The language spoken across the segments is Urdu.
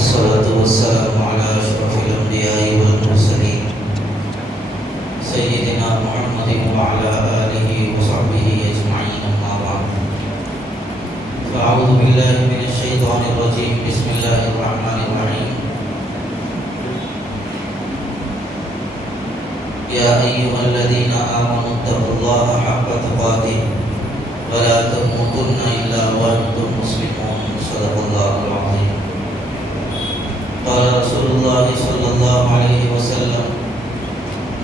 والصلاة والسلام على أشرف الأنبياء والمرسلين سيدنا محمد وعلى آله وصحبه أجمعين أما بعد فأعوذ بالله من الشيطان الرجيم بسم الله الرحمن الرحيم يا أيها الذين آمنوا اتقوا الله حق تقاته ولا تموتن إلا وأنتم مسلمون صدق الله العظيم قال رسول الله صلى الله عليه وسلم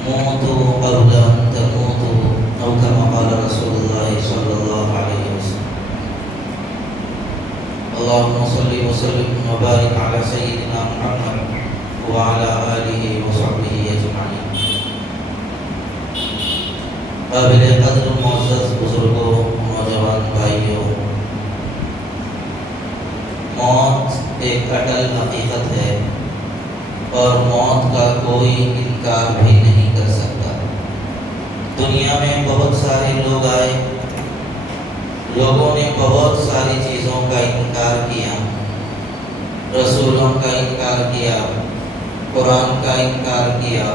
موتوا قبل أن تموتوا أو كما قال رسول الله صلى الله عليه وسلم اللهم صل وسلم وبارك على سيدنا محمد وعلى آله وصحبه أجمعين. قابل قدر معزز بزرگوں، نوجوان بھائیوں، موت ایک اٹل حقیقت ہے اور موت کا کوئی انکار بھی نہیں کر سکتا. دنیا میں بہت سارے لوگ آئے، لوگوں نے بہت ساری چیزوں کا انکار کیا، رسولوں کا انکار کیا، قرآن کا انکار کیا،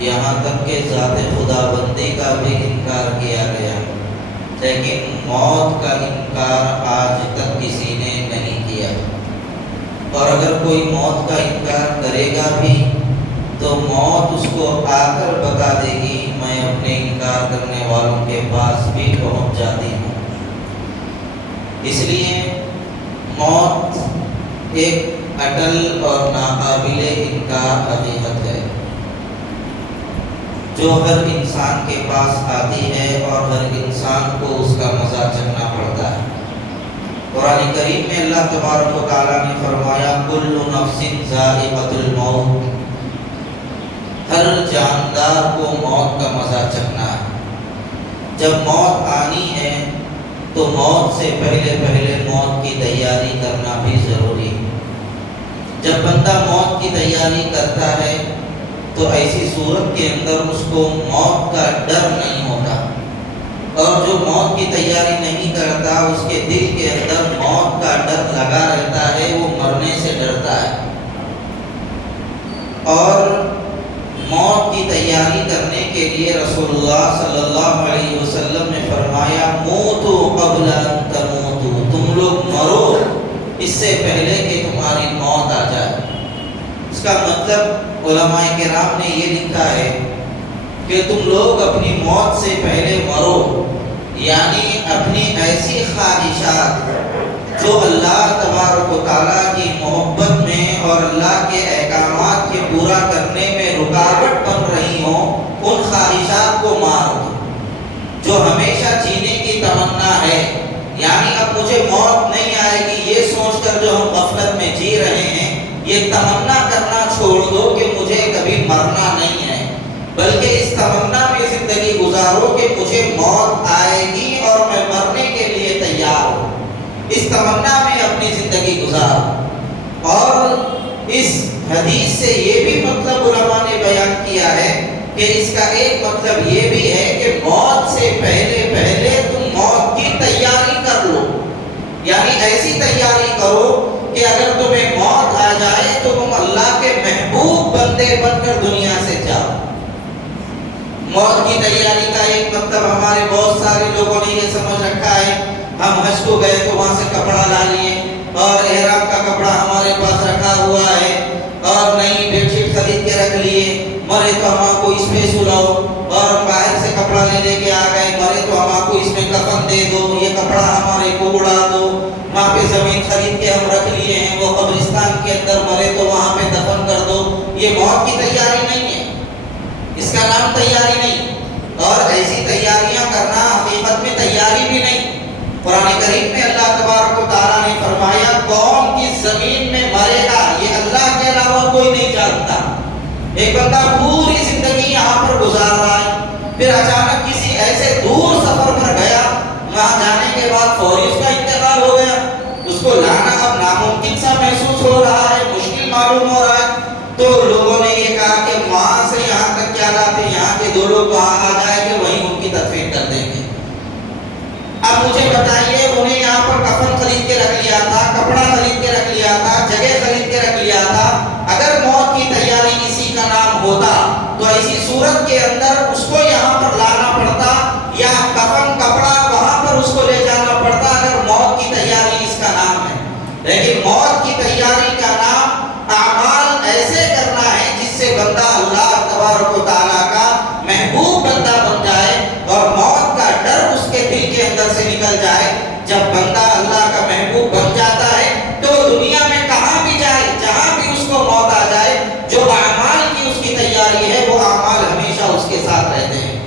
یہاں تک کہ ذات خدا بندی کا بھی انکار کیا گیا، لیکن موت کا انکار آج تک کسی نے نہیں کیا. اور اگر کوئی موت کا انکار کرے گا بھی تو موت اس کو آ کر بتا دے گی میں اپنے انکار کرنے والوں کے پاس بھی پہنچ جاتی ہوں. اس لیے موت ایک اٹل اور ناقابل انکار حقیقت ہے جو ہر انسان کے پاس آتی ہے اور ہر انسان کو اس کا مزہ چکھنا پڑتا ہے. قرآن کریم میں اللہ تبارک و تعالیٰ نے فرمایا کل نفس ذائقۃ الموت، ہر جاندار کو موت کا مزہ چکھنا ہے. جب موت آنی ہے تو موت سے پہلے موت کی تیاری کرنا بھی ضروری ہے. جب بندہ موت کی تیاری کرتا ہے تو ایسی صورت کے اندر اس کو موت کا ڈر نہیں ہوتا، اور جو موت کی تیاری نہیں کرتا اس کے دل کے اندر موت کا ڈر لگا رہتا ہے، وہ مرنے سے ڈرتا ہے. اور موت کی تیاری کرنے کے لیے رسول اللہ صلی اللہ علیہ وسلم نے فرمایا موتوا قبل ان تموتوا، تم لوگ مرو اس سے پہلے کہ تمہاری موت آ جائے. اس کا مطلب علماء کرام نے یہ لکھا ہے کہ تم لوگ اپنی موت سے پہلے مرو، یعنی اپنی ایسی خواہشات جو اللہ تبارک و تعالیٰ کی محبت میں اور اللہ کے احکامات کے پورا کرنے میں رکاوٹ بن رہی ہوں، ان خواہشات کو مارو. جو ہمیشہ جینے کی تمنا ہے، یعنی اب مجھے موت نہیں آئے گی یہ سوچ کر جو ہم غفلت میں جی رہے ہیں، یہ تمنا کرنا چھوڑ دو کہ مجھے کبھی مرنا نہیں ہے، بلکہ اس تمنا میں زندگی گزارو کہ مجھے موت آئے گی اور میں مرنے کے لیے تیار ہوں. اس تمنا میں اپنی زندگی گزارو. اور اس حدیث سے یہ بھی مطلب علماء نے بیان کیا ہے کہ اس کا ایک مطلب یہ بھی ہے کہ موت سے پہلے تم موت کی تیاری کر لو، یعنی ایسی تیاری کرو کہ اگر تمہیں موت آ جائے تو تم اللہ کے محبوب بندے بن کر دنیا سے جاؤ. موت کی تیاری کا ایک مطلب ہمارے بہت سارے لوگوں نے یہ سمجھ رکھا ہے، ہم حج کو گئے تو وہاں سے کپڑا لا لیے اور احرام کا کپڑا ہمارے پاس رکھا ہوا ہے اور نئی بیڈ شیٹ خرید کے رکھ لیے، مرے تو ہم کو اس میں سلاؤ، اور باہر سے کپڑا لے کے آ گئے، مرے تو ہم کو اس میں کفن دے دو، یہ کپڑا ہمارے کو اڑا دو. وہاں پہ زمین خرید کے ہم رکھ لیے ہیں، وہ قبرستان کے اندر مرے تو وہاں پہ دفن کر دو. یہ موت کی تیاری نہیں ہے، اس کا نام تیاری نہیں. اور ایسی تیاریاں کرنا حقیقت میں تیاری بھی نہیں. قرآن کریم میں اللہ تبارک و تعالیٰ نے فرمایا کون کس زمین میں مرے گا یہ اللہ کے علاوہ کوئی نہیں جانتا. ایک بندہ پوری زندگی یہاں پر گزار رہا ہے، پھر اچانک کسی ایسے دور سفر پر گیا، وہاں جانے کے بعد فوری اس کا انتقال ہو گیا، اس کو لانا اب ناممکن سا محسوس ہو رہا ہے، مشکل معلوم ہو رہا ہے. تو لوگوں نے یہ کہا کہ وہاں سے یہاں تک کیا لاتے، یہاں کے دو لوگ وہاں آ جائیں گے وہیں ان کی تدفین کر دیں گے. اب مجھے بتائیے انہیں یہاں پر کفن خرید کے رکھ لیا تھا، کپڑا خرید کے رکھ لیا تھا، جگہ خرید کے رکھ نکل جائے. جب بندہ اللہ کا محبوب بن جاتا ہے تو دنیا میں کہاں بھی جائے, جہاں بھی اس کو موت آ جائے, جو اعمال کی اس کی تیاری ہے وہ اعمال ہمیشہ اس کے ساتھ رہتے ہیں.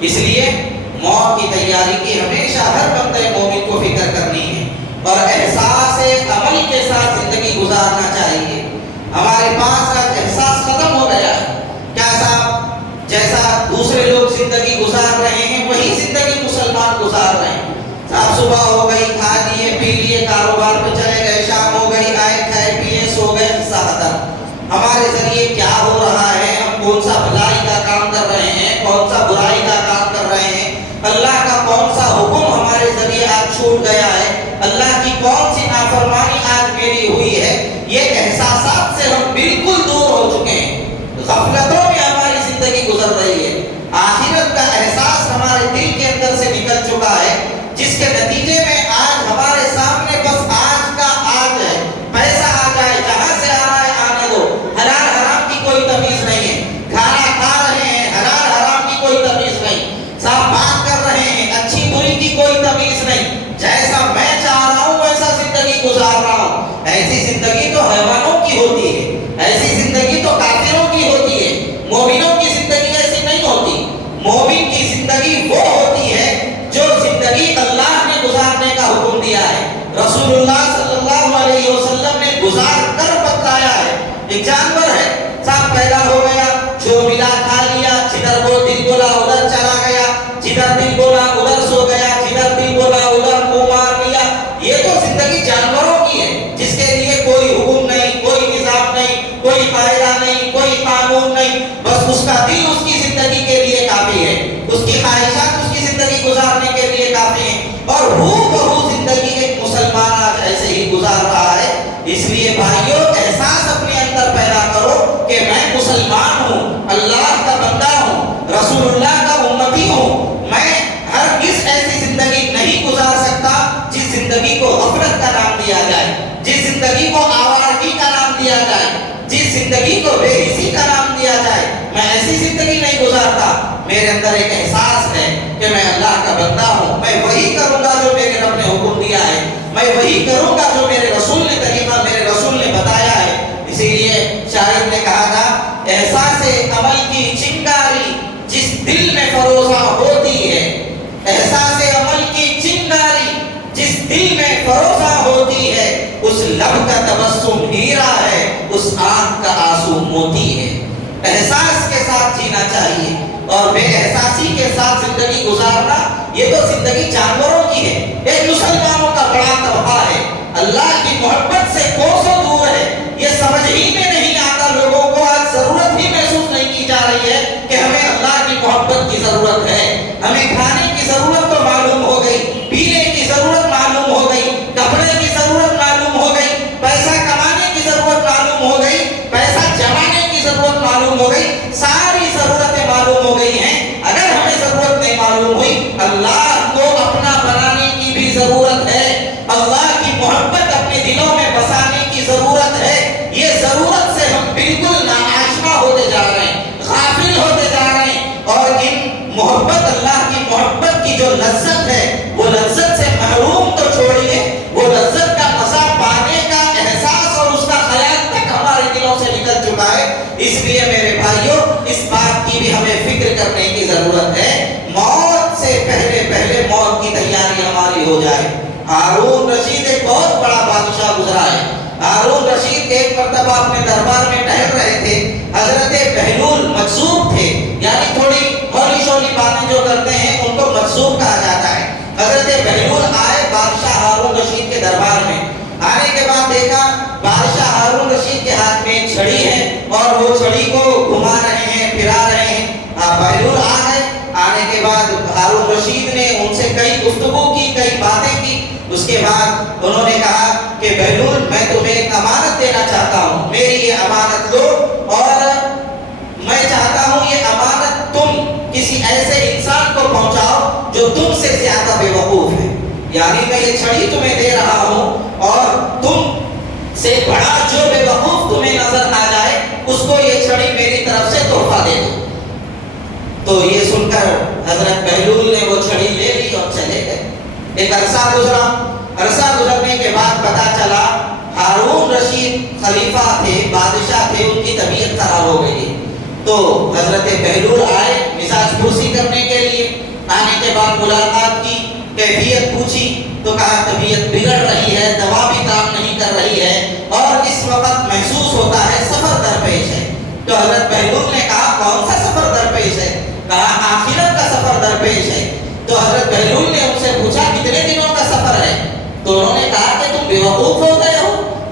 اس لیے موت کی تیاری کی ہمیشہ ہر بندے مومن کو فکر کرنی ہے اور احساس عمل کے ساتھ زندگی گزارنا چاہیے. ہمارے پاس آج احساس ختم ہو گیا ہے. کیا صاحب جیسا دوسرے لوگ زندگی گزار رہے ہیں وہی زندگی مسلمان گزار رہے ہیں. صاحب صبح ہو گئی, کھا لیے پی لیے, کاروبار پہ چلے گئے, شام ہو گئی, آئے کھائے پیے سو گئے, حصہ ختم. ہمارے ذریعے کیا ہو رہا ہے, ہم کون سا بھلائی کا کام کر رہے ہیں, کون سا برائی کا کام کر رہے ہیں, اللہ کا کون سا حکم ہمارے ذریعے آج چھوٹ گیا ہے, اللہ کی کون سی نافرمانی آج میری ہوئی ہے, یہ احساسات سے ہم بالکل دور ہو چکے ہیں. غفلتوں میں ہماری زندگی گزر رہی ہے. آخرت کا احساس ہمارے دل کے اندر سے نکل چکا ہے, جس کے نتیجے میں آج ہمارے سامنے بس آج کا آج ہے. پیسہ آ جائے, جہاں سے آ رہا ہے آنے دو, حلال حرام کی کوئی تمیز نہیں ہے. کھانا کھا رہے ہیں, حلال حرام کی کوئی تمیز نہیں. صاحب بات کر رہے ہیں, اچھی بری کی کوئی تمیز نہیں. جیسا میں چاہ رہا ہوں ویسا زندگی گزار رہا ہوں. ایسی زندگی تو حیوانوں کی ہوتی ہے, ایسی زندگی تو کافروں کی ہوتی ہے. مومنوں کی زندگی ایسی نہیں ہوتی. مومن کی زندگی وہ ہوتی ہے جو زندگی اللہ نے گزارنے کا حکم دیا ہے, رسول اللہ صلی اللہ علیہ وسلم نے گزار کر بتلایا ہے. ایک جانور ہے صاحب, پیدا ہو گیا, جو ملا کھا لیا, جدھر وہ دل بولا ادھر چلا گیا, جدھر دل بولا ادھر سو گیا, جدھر دل بولا ادھر منہ مار لیا. یہ تو زندگی جانوروں کی ہے, جس کے لیے کوئی حکم نہیں, کوئی نظام نہیں, کوئی قاعدہ نہیں, کوئی قانون نہیں. بس اس کا دل اس کی زندگی کے لیے کافی ہے, اس کی خواہشات اس کی زندگی گزارنے کے لیے کافی ہیں. اور بہو زندگی ایک مسلمان آج ایسے ہی گزار رہا ہے. اس لیے بھائیوں, احساس اپنے اندر پیدا کرو کہ میں مسلمان ہوں, اللہ کا بندہ ہوں, رسول اللہ کا امتی ہوں. میں ہرگز ایسی زندگی نہیں گزار سکتا جس زندگی کو غفلت کا نام دیا جائے, جس زندگی کو آوارگی کا نام دیا جائے, جس زندگی کو بے حسی کا نام دیا جائے. میں ایسی زندگی نہیں گزارتا. میرے اندر ایک احساس ہے کہ میں اللہ کا بندہ ہوں, میں وہی کروں گا جو میرے رب نے حکم دیا ہے, میں وہی کروں گا جو میرے رسول نے طریقہ میرے رسول نے بتایا ہے. اسی لیے شاعر نے کہا تھا, احساس عمل کی چنگاری جس دل میں فروزہ ہوتی ہے, احساس عمل کی چنگاری جس دل میں فروزہ ہوتی ہے, اس لب کا تبسم ہیرا ہے, اس آنکھ کا آنسو موتی ہے. احساس کے ساتھ جینا چاہیے اور بے احساسی کے ساتھ زندگی گزارنا یہ تو زندگی جانوروں کی ہے. ایک مسلمانوں کا بڑا طبقہ ہے, اللہ کی محبت سے کوسوں دور ہے. یہ سمجھ ہی میں نہیں آتا لوگوں کو, آج ضرورت ہی محسوس نہیں کی جا رہی ہے کہ ہمیں اللہ کی محبت کی ضرورت ہے. ہمیں کھانے کی ضرورت تو معلوم ہو گئی, پینے کی ضرورت معلوم ہو گئی, کپڑے کی ضرورت معلوم ہو گئی, پیسہ کمانے کی ضرورت معلوم ہو گئی, پیسہ جمانے کی ضرورت معلوم ہو گئی, ساری ضرورتیں معلوم ہو گئی ہیں. اگر ہمیں ضرورت نہیں معلوم ہوئی, اللہ کو اپنا بنانے کی بھی ضرورت ہے, اللہ کی محبت اپنے دلوں میں بسانے کی ضرورت ہے. یہ ضرورت سے ہم بالکل ناآشنا ہوتے جا رہے ہیں, غافل ہوتے جا رہے ہیں, اور ان محبت, اللہ کی محبت کی جو لذت ہے وہ لذت سے محروم تو چھوڑیے, وہ لذت کا مزہ پانے کا احساس اور اس کا خیال تک ہمارے دلوں سے نکل چکا ہے. اس لیے میرے بھائیوں, اس بات کی بھی ہمیں فکر کرنے کی ضرورت ہے, موت سے پہلے پہلے موت کی تیاری ہماری ہو جائے. ہارون رشید ایک بہت بڑا بادشاہ گزرا ہے. ہارون رشید ایک مرتبہ اپنے دربار میں ٹہل رہے تھے. حضرت بہلول مجذوب تھے, یعنی تھوڑی ہولی شولی باتیں جو کرتے ہیں ان کو مجذوب کہا جاتا ہے. حضرت بہلول آئے بادشاہ ہارون رشید کے دربار میں. آنے کے بعد دیکھا بادشاہ ہارون رشید کے ہاتھ میں ایک چھڑی ہے اور وہ چھڑی کو گھما رہے ہیں, پھرا رہے ہیں. بہلول آ گئے. آنے کے بعد ہارون رشید نے ان سے کئی گفتگو کی, کئی باتیں کی. اس کے بعد انہوں نے کہا کہ بہلول, میں تمہیں ایک امانت دینا چاہتا ہوں, میری یہ امانت لو, اور میں چاہتا ہوں یہ امانت تم کسی ایسے انسان کو پہنچاؤ جو تم سے زیادہ بے وقوف ہے. یعنی میں یہ چھڑی تمہیں دے رہا ہوں اور تم سے بڑا جو بے وقوف تمہیں نظر آ جائے اس کو یہ چھڑی میری طرف سے تحفہ دے دو. تو یہ سن کر حضرت بہلول نے وہ چھڑی لے لی اور چلے گئے. ایک عرصہ گزرا، عرصہ گزرنے کے بعد پتا چلا ہارون رشید خلیفہ تھے، بادشاہ تھے، ان کی طبیعت خراب ہو گئی. تو حضرت بہلول آئے مزاج پرسی کرنے کے لیے. آنے کے بعد ملاقات کی، کیفیت پوچھی تو کہا طبیعت بگڑ رہی ہے، دوا بھی کام نہیں کر رہی ہے اور اس وقت محسوس ہوتا ہے سفر درپیش ہے. تو حضرت بہلول نے کہا کون سا سفر درپیش ہے؟ کہا آخرت کا سفر درپیش ہے. تو حضرت بہلول نے ان سے پوچھا کتنے دنوں کا سفر ہے؟ تو انہوں نے کہا کہ تم بیوقوف ہو گئے ہو،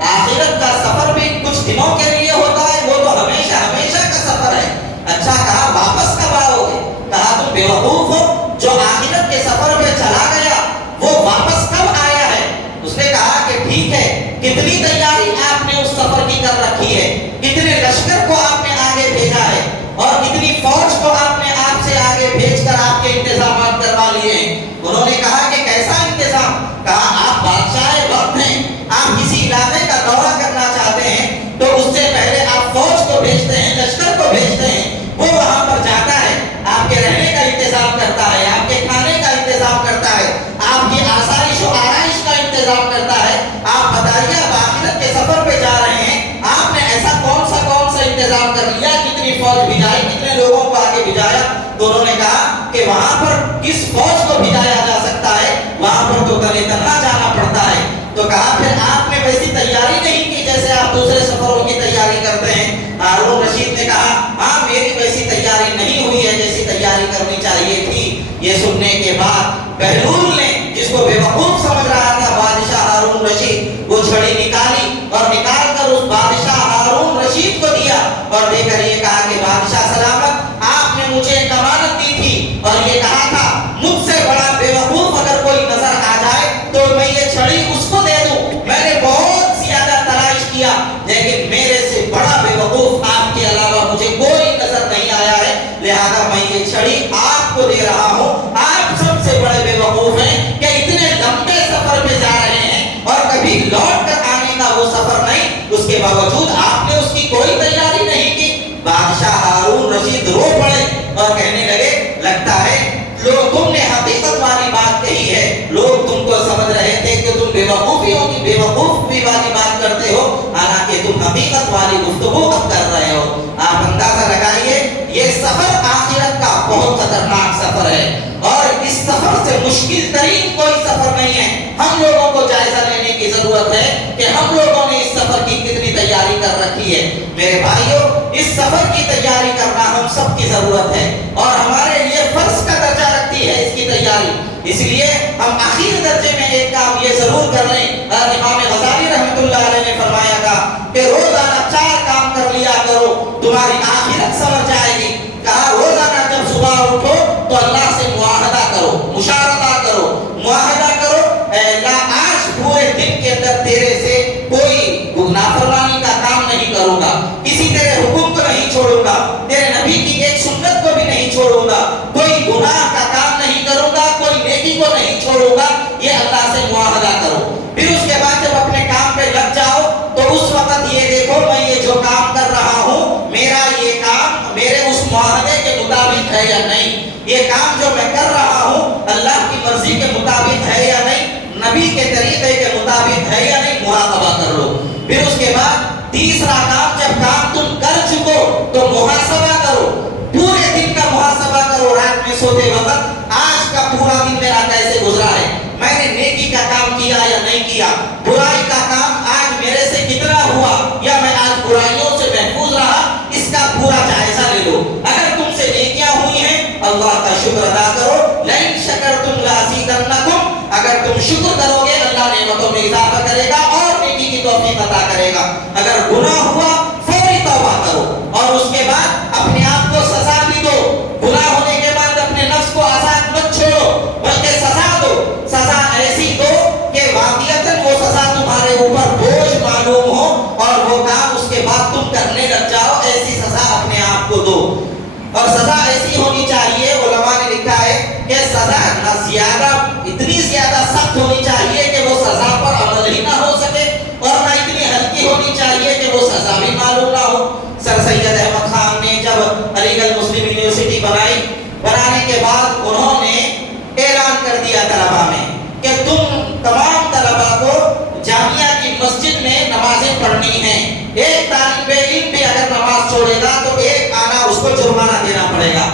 آخرت کا سفر بھی کچھ دنوں کے لیے ہوتا ہے، وہ تو ہمیشہ ہمیشہ کا سفر ہے. اچھا، کہا واپس کب آؤ گے؟ کہا تم بیوقوف ہو، جو آخرت کے سفر پہ چلا گیا وہ واپس کب آیا ہے؟ اس نے کہا کہ ٹھیک ہے، کتنی تیاری آپ نے اس سفر کی کر رکھی ہے، کتنے لشکر کو آپ نے آگے بھیجا ہے اور کتنی فوج کو آپ نے آپ سے آگے بھیج کر آپ کے انتظامات کروا لیے ہیں. انہوں نے کہا کہ کیسا انتظام؟ کہا آپ بادشاہ وقت ہیں، آپ کسی علاقے کا دورہ کرنا چاہتے ہیں تو اس سے پہلے آپ فوج کو بھیجتے ہیں، لشکر کو بھیجتے ہیں، وہ وہاں پر جاتا ہے، آپ کے رہنے کا انتظام کرتا ہے، آپ کے کھانے کا انتظام کرتا ہے، آپ کی آسائش و آرائش کا انتظام کرتا ہے. آپ بتائیے آپ آخرت کے سفر پہ جا رہے ہیں، آپ نے ایسا کون سا انتظام کر لیا، کتنی فوج بھیجائی، کتنے لوگوں کو آگے بھیجایا؟ تو انہوں نے کہا کہ وہاں پر کس فوج کو بھیجایا جا سکتا ہے، وہاں پر تو تنے تنہا جانا پڑتا ہے. تو کہا پھر آپ نے ویسی تیاری نہیں کی جیسے آپ دوسرے سفروں کی تیاری کرتے ہیں. ہارون رشید نے کہا ہاں میری ویسی تیاری نہیں ہوئی ہے جیسی تیاری کرنی چاہیے تھی. یہ سننے کے بعد بہلول نے، جس کو بے وقوف سمجھ رہا تھا بادشاہ ہارون رشید، وہ چھڑی نکالی اور نکال کر اس بادشاہ ہارون رشید کو دیا اور دے کر یہ کہا کہ بادشاہ سلامت، آپ نے مجھے ضمانت دی تھی اور یہ کہا تھا مجھ سے بڑا بے وقوف اگر کوئی نظر آ جائے تو میں یہ چھڑی اس کو دے دوں. میں نے بہت زیادہ تلاش کیا لیکن میرے سے بڑا بے وقوف آپ کے علاوہ مجھے کوئی نظر نہیں آیا ہے، لہذا میں یہ چھڑی آپ کو دے رہا ہوں. آپ سب سے بڑے بے وقوف ہیں کہ اتنے لمبے سفر پہ جا رہے ہیں اور کبھی لوٹ کر آنے کا وہ سفر نہیں، اس کے باوجود آپ نے اس کی کوئی تیاری نہیں کی. بادشاہ ہارون رشید رو پڑے اور کہنے لگے لگتا ہے لوگ تم نے حقیقت والی بات کہی ہے، لوگ تم کو سمجھ رہے تھے کہ تم بے وقوفی والی بات کرتے ہو، حالانکہ تم حقیقت والی گفتگو اب کر رہے ہو. آپ اندازہ لگائیے یہ سفر آخرت کا بہت خطرناک سفر ہے اور اس سفر سے مشکل ترین کوئی سفر نہیں ہے. ہم لوگوں کو جائزہ لینے کی ضرورت ہے کہ ہم لوگوں نے اس سفر کی کتنی تیاری کر رکھی ہے. میرے بھائیوں، اس سفر کی تیاری کرنا ہم سب کی ضرورت ہے اور ہمارے لیے فرض کا درجہ رکھتی ہے اس کی تیاری. اس لیے ہم آخر درجے میں ایک کام یہ ضرور کر لیں. امام غزالی رحمۃ اللہ علیہ نے فرمایا تھا کہ روزانہ 4 کام کر لیا کرو، تمہاری آخرت سمجھ جائے گی. کہا روزانہ جب صبح اٹھو تو اللہ سے معاہدہ کرو، مشارطہ کرو، معاہدہ کرو اے اللہ آج پورے دن کے اندر تیرے سے کوئی نافرمانی کا کام نہیں کروں گا، کسی تیرے حکم کو نہیں چھوڑوں گا، تیرے نبی کی ایک سنت کو بھی نہیں چھوڑوں گا، کوئی گناہ کا کام نہیں کروں گا، کوئی نیکی کو نہیں چھوڑوں گا. یہ اللہ سے معاہدہ کرو. پھر اس کے بعد جب اپنے کام پہ لگ جاؤ تو اس وقت یہ دیکھو میں یہ جو کام کر رہا ہوں میرا یہ کام میرے اس معاہدے کے مطابق ہے یا نہیں، یہ کام جو میں کر رہا ہوں اللہ کی مرضی کے مطابق ہے یا نہیں، نبی کے طریقے کے مطابق ہے یا نہیں. مراقبہ کر لو. پھر اس کے بعد تیسرا کام، جب کام تم کر چکو تو محاسبہ کرو، پورے دن کا محاسبہ کرو. رات میں سوتے وقت آج کا پورا دن میرا کیسے گزرا ہے، میں نے نیکی کا کام کیا یا نہیں کیا، برائی کا کام آج میرے سے کتنا ہوا یا میں آج برائیوں سے محفوظ رہا، اس کا پورا جائزہ لے لو. اگر تم سے نیکیاں ہوئی ہیں اللہ کا شکر ادا کرو. لئن شکرتم لازیدنکم، اگر تم شکر کرو گے اللہ نعمتوں میں اضافہ کرے گا اور نیکی کی توفیق عطا کرے گا. اگر گناہ ہوا فوری توبہ کرو اور اس کے بعد اپنے آپ کو سزا بھی دو. گناہ ہونے کے بعد اپنے نفس کو آزاد مت چھوڑو بلکہ سزا دو. سزا ایسی دو کہ واقعتاً وہ سزا تمہارے اوپر بوجھ معلوم ہو اور وہ کام اس کے بعد تم کرنے لگ جاؤ. ایسی سزا اپنے آپ کو دو اور سزا ایسی ہونی چاہیے. علماء نے لکھا ہے کہ سزا نہ زیادہ اتنی زیادہ سخت ہونی چاہیے کہ وہ سزا پر عمل ہی نہ ہو سکے اور نہ اتنی ہلکی ہونی چاہیے کہ وہ سزا بھی معلوم نہ ہو. سر سید احمد خان نے جب علی گڑھ مسلم یونیورسٹی بنائی، بنانے کے بعد انہوں نے اعلان کر دیا طلباء میں کہ چھوڑے گا تو 1 آنا اس کو جرمانہ دینا پڑے گا.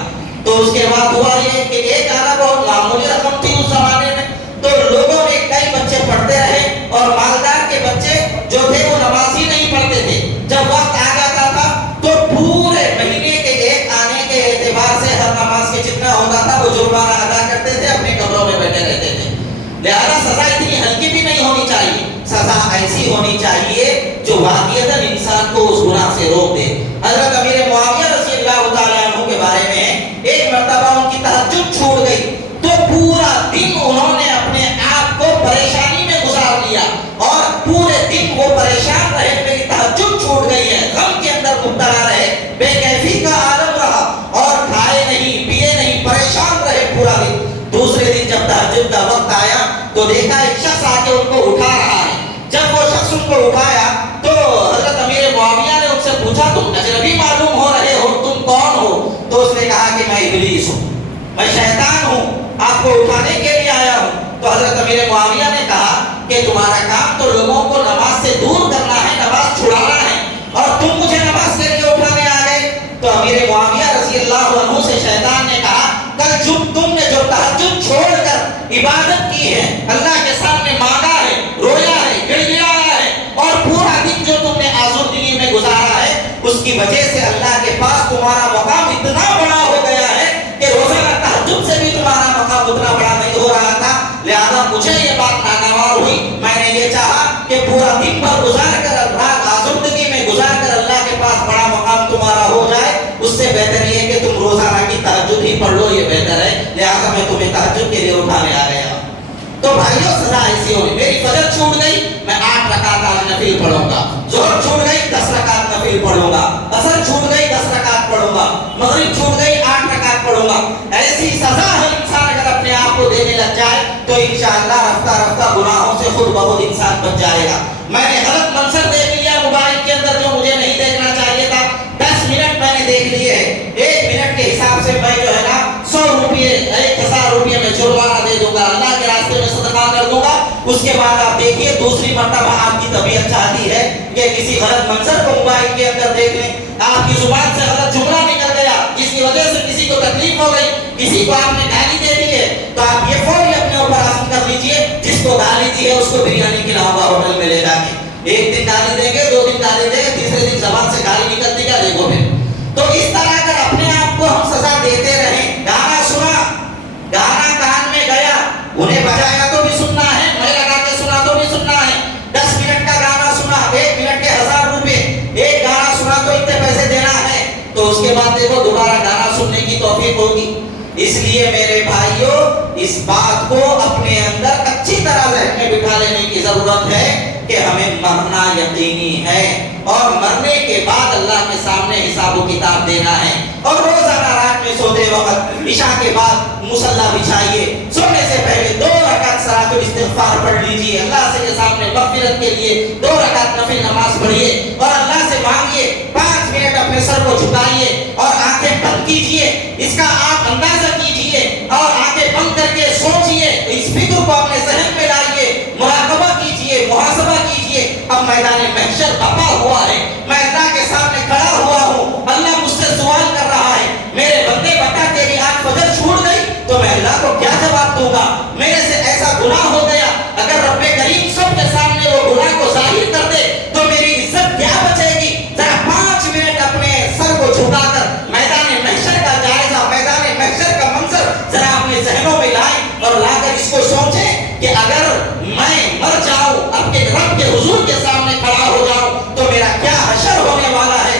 تو اس کے بعد ہوا یہ کہ 1 آنا بہت معمولی رقم تھی اس زمانے میں. تو لوگوں نے کئی بچے پڑھتے رہے اور مالدار کے بچے جو تھے وہ نماز ہی نہیں پڑھتے تھے. جب وقت آ جاتا تھا تو پورے مہینے کے 1 آنے کے اعتبار سے ہر نماز کے جتنا ہوتا تھا وہ جرمانہ ادا کرتے تھے, اپنے قبروں میں بیٹھے رہتے تھے. لہذا سزا اتنی ہلکی بھی نہیں ہونی چاہیے, سزا ایسی ہونی چاہیے جو واقعتاً انسان کو اس گناہ سے روک دے. حضرت امیر معاویہ رضی اللہ تعالیٰ عنہ کے بارے میں ایک مرتبہ ان کی تہجد چھوٹ گئی تو پورا دن انہوں نے اپنے آپ کو پریشانی میں گزار لیا اور پورے دن وہ پریشان رہے. میری تہجد چھوٹ گئی ہے, غم کے اندر مبتلا رہے, بے کیفی کا عالم رہا اور کھائے نہیں پیے نہیں, پریشان رہے پورا دن. دوسرے دن جب تہجد کا وقت آیا تو دیکھا ایک شخص آ کے ان کو اٹھا رہا ہے. جب وہ شخص ان کو اٹھایا تو حضرت امیر معاویہ نے ان سے پوچھا تم اجنبی معلوم ہو رہے ہو, تم کون ہو؟ تو اس نے کہا کہ میں ابلیس ہوں, میں شیطان ہوں, آپ کو اٹھانے کے لیے آیا ہوں. تو حضرت امیر معاویہ نے کہا کہ تمہارا کام تو لوگوں کو نماز سے دور کرنا ہے, نماز چھڑانا ہے, اور تم مجھے نماز کے لیے اٹھانے آ گئے. تو امیر معاویہ رضی اللہ عنہ سے شیطان نے کہا کل جب تم نے جو تہجد چھوڑ کر عبادت کی ہے, اللہ کے سامنے مانگا ہے, رویا ہے, گڑ گڑایا ہے, اور پورا دن جو تم نے آزردگی میں گزارا ہے, اس کی وجہ سے اللہ کے پاس تمہارا مقام اتنا بڑا ہو گیا ہے کہ روزانہ تہجد سے بھی تمہارا مقام اتنا بڑا نہیں ہو رہا تھا. لہذا مجھے یہ بات ناگوار ہوئی, میں نے یہ چاہا کہ پورا دن بھر گزار کر رات آزردگی میں گزار کر اللہ کے پاس بڑا مقام تمہارا ہو جائے. اس سے بہتر یہ کہ تم روزانہ کی تہجد ہی پڑھ لو, یہ بہتر ہے. لہذا میں تمہیں تہجد کے لیے اٹھانے آ گیا. تو بھائیو سزا ایسی ہوئی, میری فجر چھوٹ گئی, میں 8 رکعت نفل پڑھوں گا. ظہر چھوٹ گئی, 10 رکعت نفل پڑھوں گا. عصر چھوٹ گئی, 10 رکعت پڑھوں گا. مغرب چھوٹ گئی, 8 رکعت پڑھوں گا. ایسی سزا ہر انسان اگر اپنے آپ کو دینے لگ جائے تو انشاءاللہ رفتہ رفتہ گناہوں سے خود بخود انسان بچ جائے گا. میں نے غلط منظر دیکھ لیا موبائل کے اندر جو مجھے نہیں دیکھنا چاہیے تھا, 10 منٹ میں نے دیکھ لیے ہیں, 1 منٹ کے حساب سے میں جو ہے نا 100 روپے 1000 روپے میں جرمانہ دے دوں گا, اللہ کے راستے میں صدقہ کر دوں گا. اس کے بعد آپ دیکھیے دوسری مرتبہ آپ کی طبیعت چاہتی ہے کہ کسی غلط منظر کو موبائل کے اندر دیکھ لیں, آپ کی زبان سے غلط جملہ نکل گیا جس کی وجہ سے کسی کو تکلیف ہو گئی, کسی کو آپ نے گالی دے دی ہے, تو آپ یہ فوری اپنے اوپر عزم کر لیجئے جس کو گالی دی ہے اس کو بریانی کھلاؤں گا ہوٹل میں لے جا کے. 1 دن گالی دیں گے, 2 دن گالی دیں گے, تیسرے دن زبان سے گالی نکلتی گا, دیکھو پھر. تو اس طرح اگر اپنے آپ کو ہم سزا دیتے رہیں, گانا سنا, گانا کان میں گیا, انہیں بجایا تو بھی سننا ہے, میں لگا کے سنا تو بھی سننا ہے. 10 منٹ کا گانا سنا, 1 منٹ کے 1000 روپے, ایک گانا سنا تو اتنے پیسے دینا ہے. تو اس کے بعد دیکھو دوبارہ گانا سننے کی توفیق ہوگی. اس لیے میرے بھائیوں اس بات کو اپنے اندر اچھی طرح ذہن میں بٹھا لینے کی ضرورت ہے کہ ہمیں مرنا یقینی ہے اور مرنے کے بعد اللہ کے سامنے حساب و کتاب دینا ہے. اور روزانہ رات میں سوتے وقت عشاء کے بعد مصلی بچھائیے, سونے سے پہلے 2 رکعت صلاۃ الاستغفار پڑھ لیجیے, اللہ سے کے سامنے مغفرت کے لیے 2 رکعت نفل نماز پڑھیے اور اللہ سے مانگیے. 5 منٹ اپنے سر کو جھکائیے اور آنکھیں بند کیجیے, اس کا آپ اندازہ کیجیے اور آنکھیں بند کر کے سوچیے, اس فکر کو اپنے ذہن میں لائیے, مراقبہ کیجیے, محاسبہ کیجیے. اب میدان محشر بپا ہوا ہے, میں اللہ کے سامنے کھڑا ہوا ہوں, اللہ مجھ سے سوال کر رہا ہے, میرے بندے بتا تیری آنکھ فجر چھوٹ گئی تو میں اللہ کو کیا جواب دوں گا؟ میرے سے ایسا گناہ ہو گیا, اگر رب کریم سب کے سامنے وہ گناہ کو ظاہر کر دے تو میری عزت کیا بچے گی؟ ذرا 5 منٹ اپنے سر کو جھکا کر میدان محشر کا جائزہ, میدان محشر کا منظر ذرا اپنے ذہنوں میں لائیں اور لا کر اس کو سوچیں کہ اگر میں مر جاؤں, اپنے رب کے حضور کے سامنے کھڑا ہو جاؤں تو میرا کیا حشر ہونے والا ہے.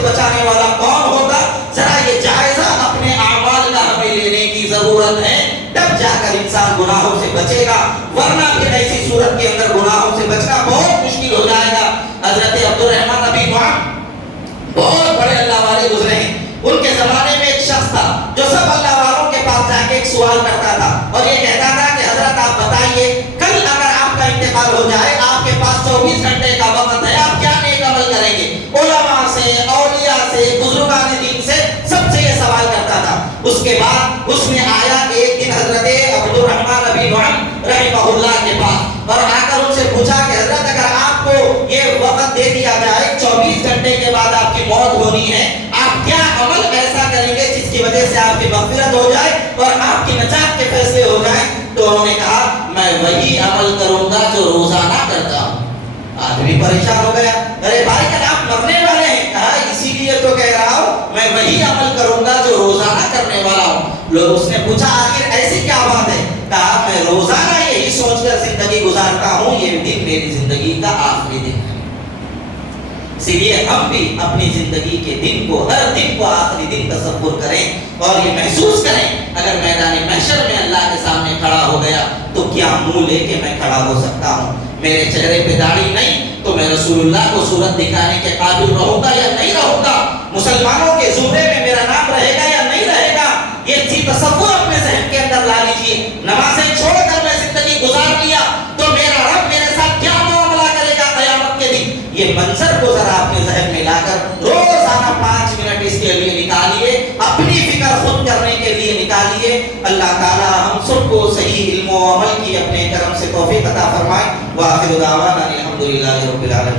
سے بچانے والا کون ہوگا؟ ذرا یہ جائزہ اپنے اعمال کا ہمیں لینے کی ضرورت ہے، تب جا کر انسان گناہوں سے بچے گا، ورنہ پھر ایسی صورت کے اندر گناہوں سے بچنا بہت مشکل ہو جائے گا۔ حضرت عبد الرحمن ابی معاذ بہت بڑے اللہ والے گزرے ہیں، ان کے زمانے میں ایک شخص تھا جو سب اللہ والوں کے پاس جا کے ایک سوال کرتا تھا اور یہ کہتا تھا کہ حضرت آپ بتائیے، کل اگر آپ کا انتقال ہو جائے، آپ کے پاس 24 گھنٹے کا وقت ہے، آپ کیا نیک عمل کریں گے؟ علماء سے، اولیاء سے، بزرگان دین سے، سب سے یہ سوال کرتا تھا۔ اس کے بعد اس نے آیا ایک دن حضرت عبد الرحمن ابی معاذ رحمہ اللہ کے پاس اور آ کر ان سے پوچھا کہ حضرت اگر آپ کو یہ وقت دے دیا جائے، 24 گھنٹے کے بعد آپ کی موت ہونی ہے، آپ کیا عمل ایسا کریں گے جس کی وجہ سے آپ کی مغفرت ہو جائے اور آپ کی نجات کے فیصلے ہو جائیں؟ تو انہوں نے کہا میں وہی عمل کروں گا جو روزانہ کرتا ہوں۔ آدمی پریشان ہو گیا، ارے بھائی کل آپ مرنے والے ہیں۔ کہا اسی لیے تو کہہ رہا ہوں میں وہی عمل کروں گا جو روزانہ کرنے والا ہوں۔ لوگ اس نے پوچھا آخر ایسی کیا بات ہے؟ کہا میں روزانہ یہی سوچ کر زندگی گزارتا ہوں یہ دن میری زندگی کا آخری دن ہے۔ اسی لیے ہم بھی اپنی زندگی کے دن کو، ہر دن کو آخری دن تصور کریں اور یہ محسوس کریں اگر میدان محشر میں اللہ کے سامنے کھڑا ہو گیا تو کیا منہ لے کے میں کھڑا ہو سکتا ہوں؟ میرے چہرے پہ داڑھی نہیں تو میں رسول اللہ کو صورت دکھانے کے قابل رہوں گا یا نہیں رہوں گا؟ مسلمانوں کے زمرے میں میرا نام رہے گا یا نہیں رہے گا؟ یہ چیز تصور اپنے ذہن کے اندر لا لیجیے۔ نمازیں چھوڑ کر میں زندگی گزار لیا تو میرا رب میرے ساتھ کیا معاملہ کرے گا قیامت کے دن؟ یہ منظر کو ذرا اپنے ذہن میں لا کر روزانہ 5 منٹ اس کے لیے نکالیے، اپنی فکر خود کرنے کے لیے نکالیے۔ اللہ تعالی ہم سب کو صحیح علم و عمل کی اپنے کرم سے توفیق عطا فرمائے۔ وآخر دعوانا الحمدللہ رب العالمین۔